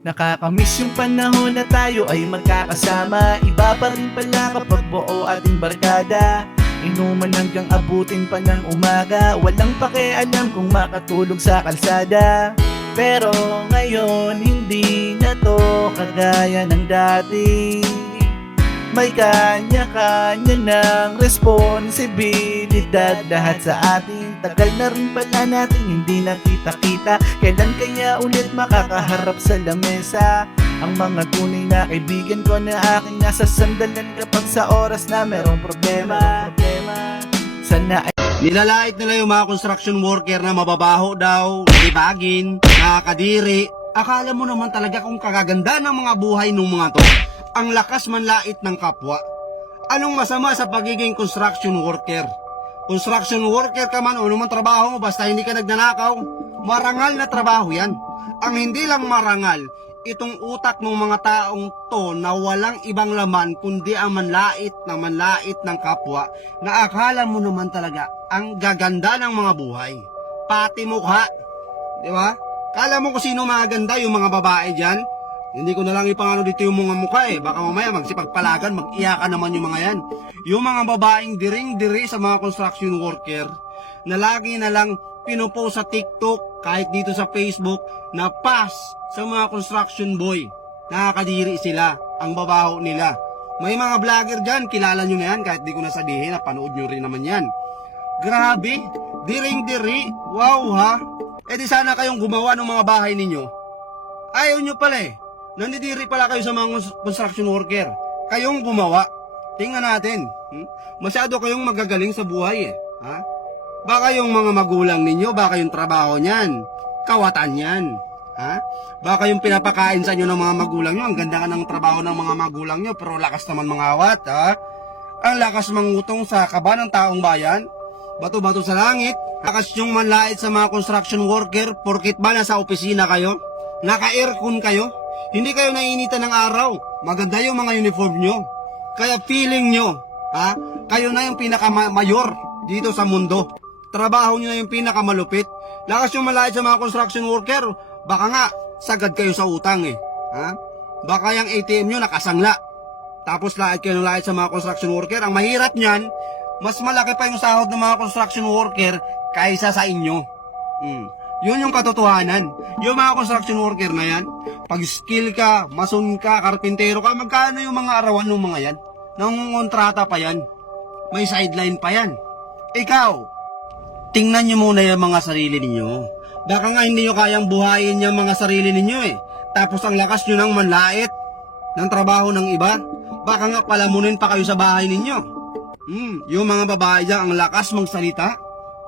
Nakakamiss yung panahon na tayo ay magkakasama. Iba pa rin pala kapag buo ating barkada. Inuman hanggang abutin pa ng umaga. Walang pakialam kung makatulog sa kalsada. Pero ngayon hindi na to kagaya ng dati. May kanya-kanya ng responsibilidad lahat sa atin. Tagal na rin pala natin hindi nakita-kita. Kailan kaya ulit makakaharap sa lamesa ang mga tunay na kaibigan ko na aking nasa sandalan kapag sa oras na merong problema. Sana ay Nilalait nila yung mga construction worker na mababaho daw, libagin, nakakadiri. Akala mo naman talaga kung kagaganda ng mga buhay ng mga to. Ang lakas manlait ng kapwa. Anong masama sa pagiging construction worker? Construction worker ka man o anumang trabaho mo basta hindi ka nagnanakaw, marangal na trabaho yan. Ang hindi lang marangal, itong utak ng mga taong to na walang ibang laman kundi ang manlait ng kapwa na akala mo naman talaga ang gaganda ng mga buhay. Pati mukha. Di ba? Kala mo kung sino maganda yung mga babae dyan? Hindi ko na lang ipangano dito yung mga mukha eh. Baka mamaya magsipagpalagan, mag-iyakan naman yung mga yan. Yung mga babaeng diring-diri sa mga construction worker na lagi na lang pinupost sa TikTok, kahit dito sa Facebook, na pass sa mga construction boy. Nakakadiri sila, ang babaho nila. May mga vlogger dyan, kilala nyo na yan, kahit di ko na sabihin, napanood nyo rin naman yan. Grabe, diring-diri, wow ha. Eh di sana kayong gumawa ng mga bahay ninyo. Ayaw nyo pala eh. Nandidiri pala kayo sa mga construction worker. Kayong gumawa. Tingnan natin. Masyado kayong magagaling sa buhay eh. Ha? Baka yung mga magulang ninyo, baka yung trabaho niyan, kawatan yan. Ha? Baka yung pinapakain sa inyo ng mga magulang nyo, ang ganda nga ng trabaho ng mga magulang nyo, pero lakas naman mangawat. Ha? Ang lakas mangutong sa kaba ng taong bayan. Bato-bato sa langit. Lakas yung manlait sa mga construction worker, porkit ba nasa opisina kayo? Naka-aircon kayo? Hindi kayo naiinitan ng araw. Maganda yung mga uniform nyo. Kaya feeling nyo, ha? Kayo na yung pinakamayor dito sa mundo. Trabaho nyo na yung pinakamalupit. Lakas yung malait sa mga construction worker. Baka nga, sagad kayo sa utang eh. Ha? Baka yung ATM nyo nakasangla. Tapos lait kayo ng lait sa mga construction worker. Ang mahirap nyan, mas malaki pa yung sahod ng mga construction worker kaysa sa inyo. Yun yung katotohanan. Yung mga construction worker na yan, pag skill ka, mason ka, karpintero ka, magkano yung mga arawan ng mga yan? Nangungontrata pa yan. May sideline pa yan. Ikaw, tingnan nyo muna yung mga sarili ninyo. Baka nga hindi nyo kayang buhayin yung mga sarili ninyo eh. Tapos ang lakas nyo ng manlait ng trabaho ng iba. Baka nga palamunin pa kayo sa bahay ninyo. Yung mga babae dyan, ang lakas magsalita.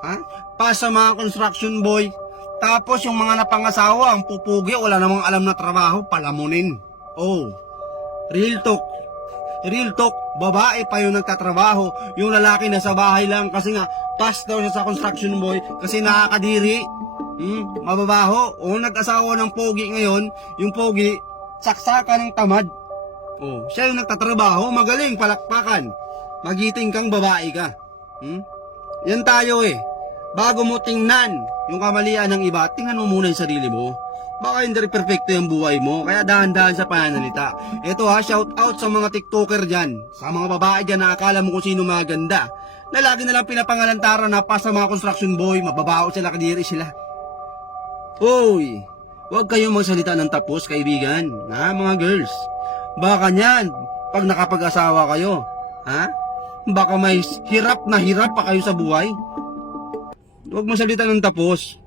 Ha? Pa sa mga construction boy. Tapos yung mga napangasawa, ang pupugi, wala namang alam na trabaho, palamunin. Oh, real talk. Real talk, babae pa yung nagtatrabaho. Yung lalaki nasa bahay lang kasi nga, pass daw siya sa construction boy kasi nakakadiri. Mababaho. O nag-asawa ng pogi ngayon, yung pogi, saksaka ng tamad. Oh, siya yung nagtatrabaho, magaling, palakpakan. Magiting kang babae ka. Yan tayo eh. Bago mo tingnan yung kamalian ng iba, tingnan mo muna yung sarili mo. Baka hindi perfecto yung buhay mo, kaya dahan-dahan sa pananalita. Ito ha, shout out sa mga TikToker dyan, sa mga babae dyan na akala mo kung sino maganda, na lagi nalang pinapangalantaran na pa sa mga construction boy, mababaho sila, kadiri sila. Hoy, huwag kayong magsalita ng tapos, kaibigan, ha mga girls. Baka nyan, pag nakapag-asawa kayo, ha? Baka may hirap pa kayo sa buhay. Huwag masalita ng tapos.